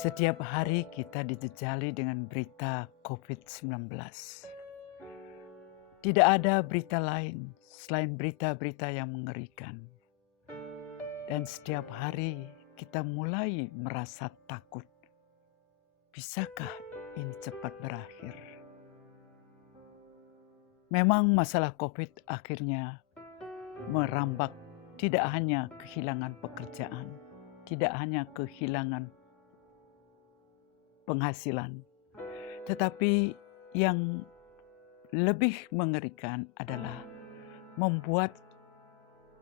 Setiap hari kita dijejali dengan berita COVID-19. Tidak ada berita lain selain berita-berita yang mengerikan. Dan setiap hari kita mulai merasa takut. Bisakah ini cepat berakhir? Memang masalah COVID akhirnya merambak tidak hanya kehilangan pekerjaan, tidak hanya kehilangan penghasilan, tetapi yang lebih mengerikan adalah membuat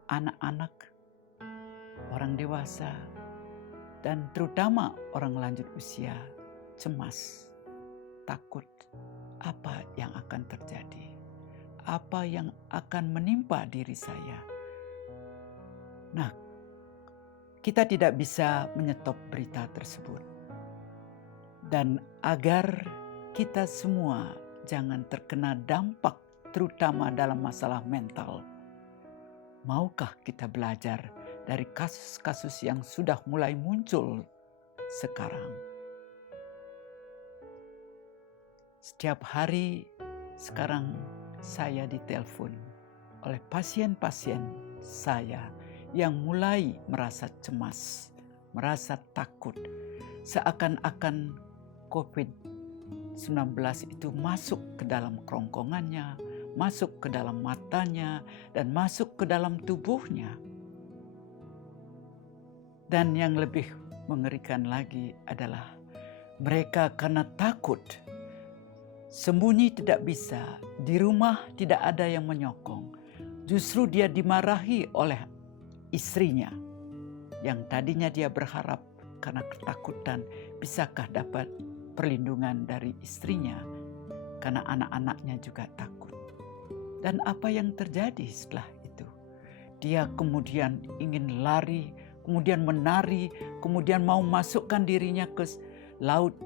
anak-anak, orang dewasa, dan terutama orang lanjut usia cemas, takut apa yang akan terjadi, apa yang akan menimpa diri saya. Nah, kita tidak bisa menyetop berita tersebut. Dan agar kita semua jangan terkena dampak terutama dalam masalah mental. Maukah kita belajar dari kasus-kasus yang sudah mulai muncul sekarang? Setiap hari sekarang saya ditelepon oleh pasien-pasien saya yang mulai merasa cemas, merasa takut, seakan-akan COVID-19 itu masuk ke dalam kerongkongannya, masuk ke dalam matanya, dan masuk ke dalam tubuhnya. Dan yang lebih mengerikan lagi adalah mereka karena takut, sembunyi tidak bisa, di rumah tidak ada yang menyokong. Justru dia dimarahi oleh istrinya, yang tadinya dia berharap karena ketakutan bisakah dapat perlindungan dari istrinya, karena anak-anaknya juga takut. Dan apa yang terjadi setelah itu? Dia kemudian ingin lari, kemudian menari, kemudian mau masukkan dirinya ke laut.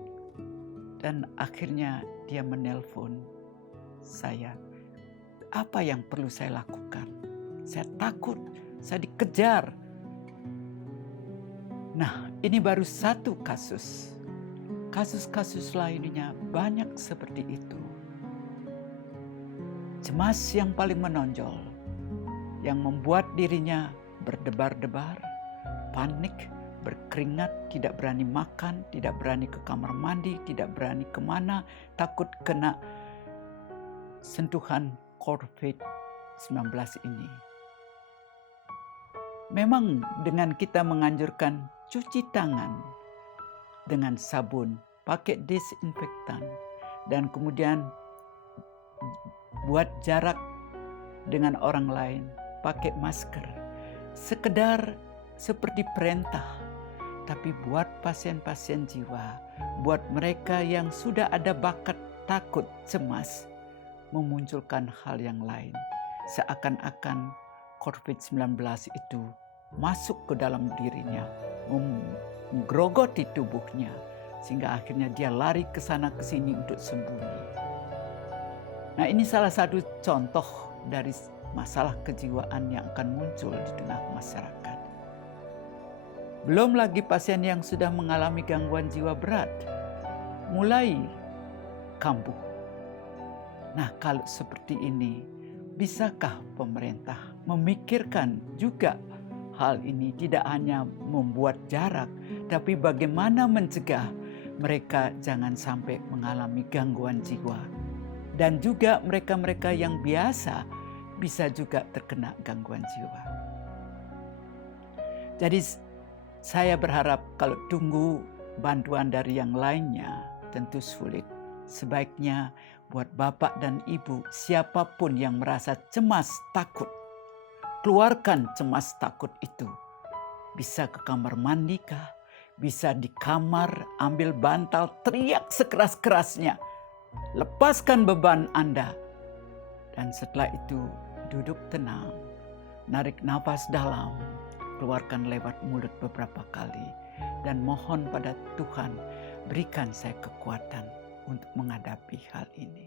Dan akhirnya dia menelpon saya. Apa yang perlu saya lakukan? Saya takut, saya dikejar. Nah, ini baru satu kasus. Kasus-kasus lainnya banyak seperti itu. Cemas yang paling menonjol, yang membuat dirinya berdebar-debar, panik, berkeringat, tidak berani makan, tidak berani ke kamar mandi, tidak berani kemana, takut kena sentuhan COVID-19 ini. Memang dengan kita menganjurkan cuci tangan dengan sabun, pakai disinfektan, dan kemudian buat jarak dengan orang lain, pakai masker. Sekedar seperti perintah, tapi buat pasien-pasien jiwa, buat mereka yang sudah ada bakat takut, cemas, memunculkan hal yang lain. Seakan-akan COVID-19 itu masuk ke dalam dirinya, menggerogoti tubuhnya, sehingga akhirnya dia lari ke sana ke sini untuk sembunyi. Nah, ini salah satu contoh dari masalah kejiwaan yang akan muncul di tengah masyarakat. Belum lagi pasien yang sudah mengalami gangguan jiwa berat, mulai kambuh. Nah, kalau seperti ini, bisakah pemerintah memikirkan juga hal ini, tidak hanya membuat jarak, tapi bagaimana mencegah mereka jangan sampai mengalami gangguan jiwa. Dan juga mereka-mereka yang biasa bisa juga terkena gangguan jiwa. Jadi saya berharap kalau tunggu bantuan dari yang lainnya tentu sulit. Sebaiknya buat bapak dan ibu, siapapun yang merasa cemas, takut, keluarkan cemas takut itu. Bisa ke kamar mandi kah? Bisa di kamar, ambil bantal, teriak sekeras-kerasnya. Lepaskan beban Anda. Dan setelah itu duduk tenang. Narik nafas dalam. Keluarkan lewat mulut beberapa kali. Dan mohon pada Tuhan, berikan saya kekuatan untuk menghadapi hal ini.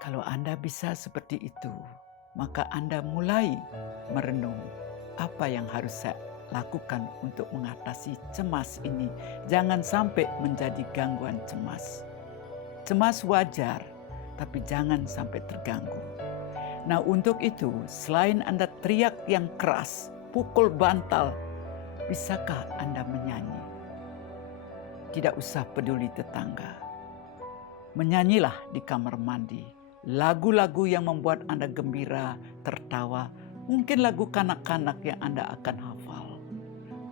Kalau Anda bisa seperti itu, maka Anda mulai merenung apa yang harus saya lakukan untuk mengatasi cemas ini? Jangan sampai menjadi gangguan cemas. Cemas wajar, tapi jangan sampai terganggu. Nah, untuk itu, selain Anda teriak yang keras, pukul bantal, bisakah Anda menyanyi? Tidak usah peduli tetangga. Menyanyilah di kamar mandi, lagu-lagu yang membuat Anda gembira, tertawa, mungkin lagu kanak-kanak yang Anda akan hafal.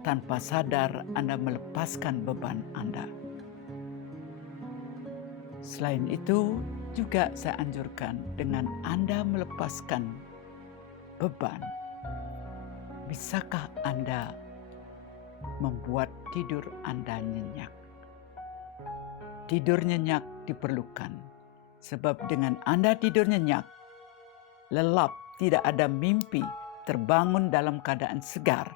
Tanpa sadar Anda melepaskan beban Anda. Selain itu, juga saya anjurkan dengan Anda melepaskan beban, bisakah Anda membuat tidur Anda nyenyak? Tidur nyenyak diperlukan, sebab dengan Anda tidur nyenyak, lelap, tidak ada mimpi, terbangun dalam keadaan segar,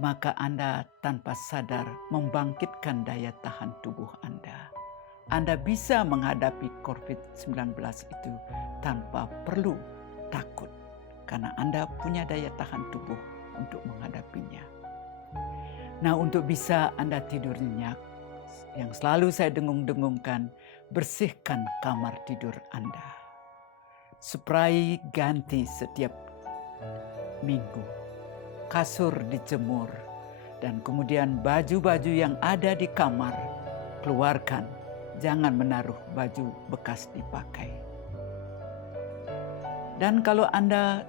maka Anda tanpa sadar membangkitkan daya tahan tubuh Anda. Anda bisa menghadapi COVID-19 itu tanpa perlu takut, karena Anda punya daya tahan tubuh untuk menghadapinya. Nah, untuk bisa Anda tidur nyenyak, yang selalu saya dengung-dengungkan, bersihkan kamar tidur Anda. Spray ganti setiap minggu, kasur dijemur, dan kemudian baju-baju yang ada di kamar keluarkan. Jangan menaruh baju bekas dipakai. Dan kalau Anda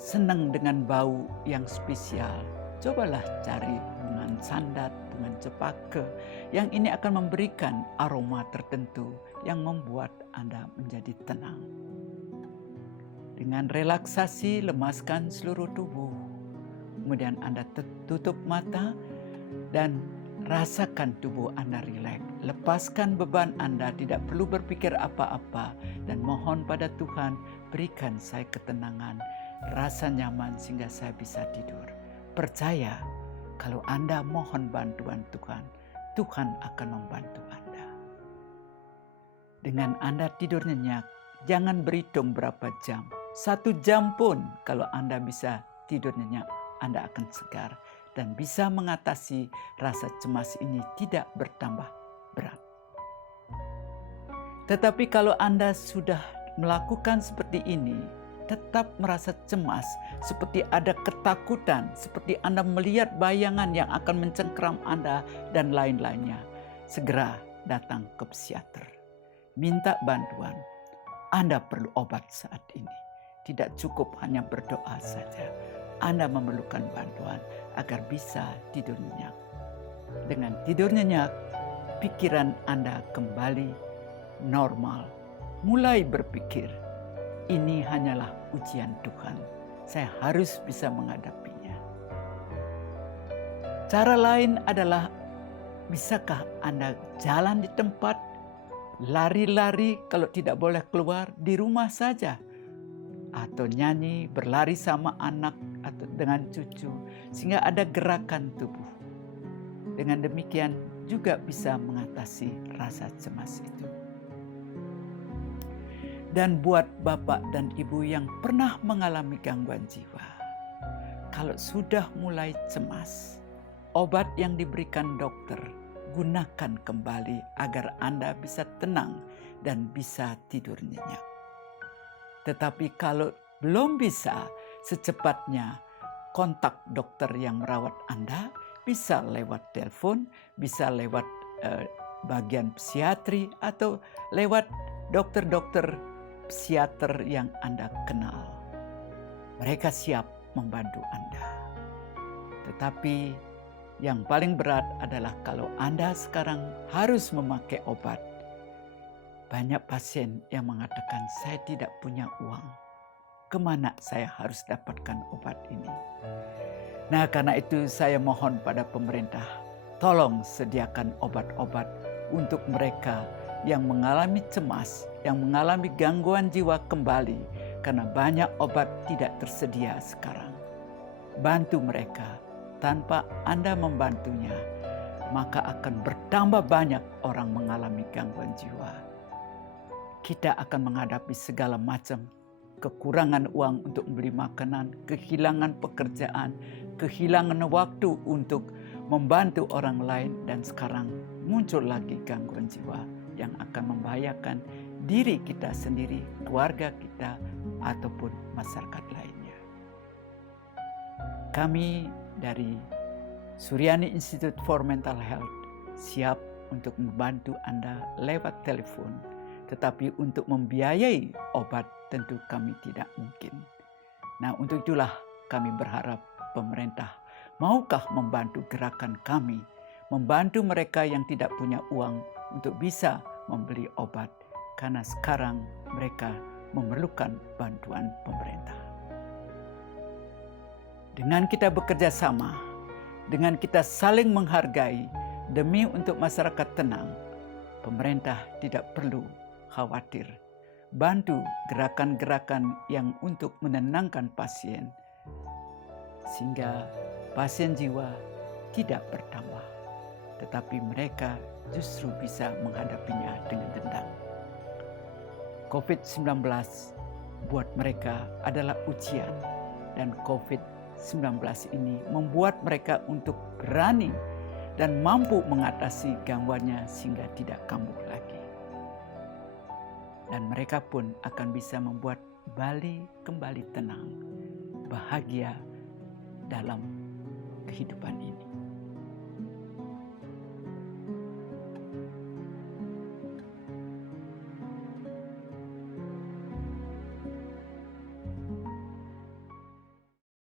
senang dengan bau yang spesial, cobalah cari bunga sandat, bunga cepaka, yang ini akan memberikan aroma tertentu yang membuat Anda menjadi tenang. Dengan relaksasi, lemaskan seluruh tubuh. Kemudian Anda tutup mata dan rasakan tubuh Anda rileks. Lepaskan beban Anda, tidak perlu berpikir apa-apa. Dan mohon pada Tuhan, berikan saya ketenangan, rasa nyaman sehingga saya bisa tidur. Percaya, kalau Anda mohon bantuan Tuhan, Tuhan akan membantu Anda. Dengan Anda tidur nyenyak, jangan berhitung berapa jam. 1 jam pun kalau Anda bisa tidur nyenyak, Anda akan segar dan bisa mengatasi rasa cemas ini tidak bertambah berat. Tetapi kalau Anda sudah melakukan seperti ini, tetap merasa cemas, seperti ada ketakutan, seperti Anda melihat bayangan yang akan mencengkeram Anda dan lain-lainnya, segera datang ke psikiater. Minta bantuan. Anda perlu obat saat ini. Tidak cukup hanya berdoa saja. Anda memerlukan bantuan agar bisa tidur nyenyak. Dengan tidur nyenyak, pikiran Anda kembali normal. Mulai berpikir, ini hanyalah ujian Tuhan. Saya harus bisa menghadapinya. Cara lain adalah, bisakah Anda jalan di tempat, lari-lari kalau tidak boleh keluar, di rumah saja. Atau nyanyi, berlari sama anak atau dengan cucu, sehingga ada gerakan tubuh. Dengan demikian juga bisa mengatasi rasa cemas itu. Dan buat bapak dan ibu yang pernah mengalami gangguan jiwa, kalau sudah mulai cemas, obat yang diberikan dokter, gunakan kembali agar Anda bisa tenang dan bisa tidur nyenyak. Tetapi kalau belum bisa, secepatnya kontak dokter yang merawat Anda, bisa lewat telepon, bisa lewat bagian psikiatri, atau lewat dokter-dokter psikiater yang Anda kenal. Mereka siap membantu Anda. Tetapi yang paling berat adalah kalau Anda sekarang harus memakai obat. Banyak pasien yang mengatakan, saya tidak punya uang. Kemana saya harus dapatkan obat ini? Nah, karena itu saya mohon pada pemerintah, tolong sediakan obat-obat untuk mereka yang mengalami cemas, yang mengalami gangguan jiwa kembali, karena banyak obat tidak tersedia sekarang. Bantu mereka. Tanpa Anda membantunya, maka akan bertambah banyak orang mengalami gangguan jiwa. Kita akan menghadapi segala macam kekurangan uang untuk membeli makanan, kehilangan pekerjaan, kehilangan waktu untuk membantu orang lain, dan sekarang muncul lagi gangguan jiwa yang akan membahayakan diri kita sendiri, keluarga kita, ataupun masyarakat lainnya. Kami dari Suryani Institute for Mental Health siap untuk membantu Anda lewat telepon, tetapi untuk membiayai obat tentu kami tidak mungkin. Nah, untuk itulah kami berharap pemerintah maukah membantu gerakan kami, membantu mereka yang tidak punya uang untuk bisa membeli obat, karena sekarang mereka memerlukan bantuan pemerintah. Dengan kita bekerja sama, dengan kita saling menghargai demi untuk masyarakat tenang, pemerintah tidak perlu khawatir. Bantu gerakan-gerakan yang untuk menenangkan pasien, sehingga pasien jiwa tidak bertambah, tetapi mereka justru bisa menghadapinya dengan tenang. COVID-19 buat mereka adalah ujian, dan COVID-19 ini membuat mereka untuk berani dan mampu mengatasi gangguannya sehingga tidak kambuh lagi. Dan mereka pun akan bisa membuat Bali kembali tenang, bahagia dalam kehidupan ini.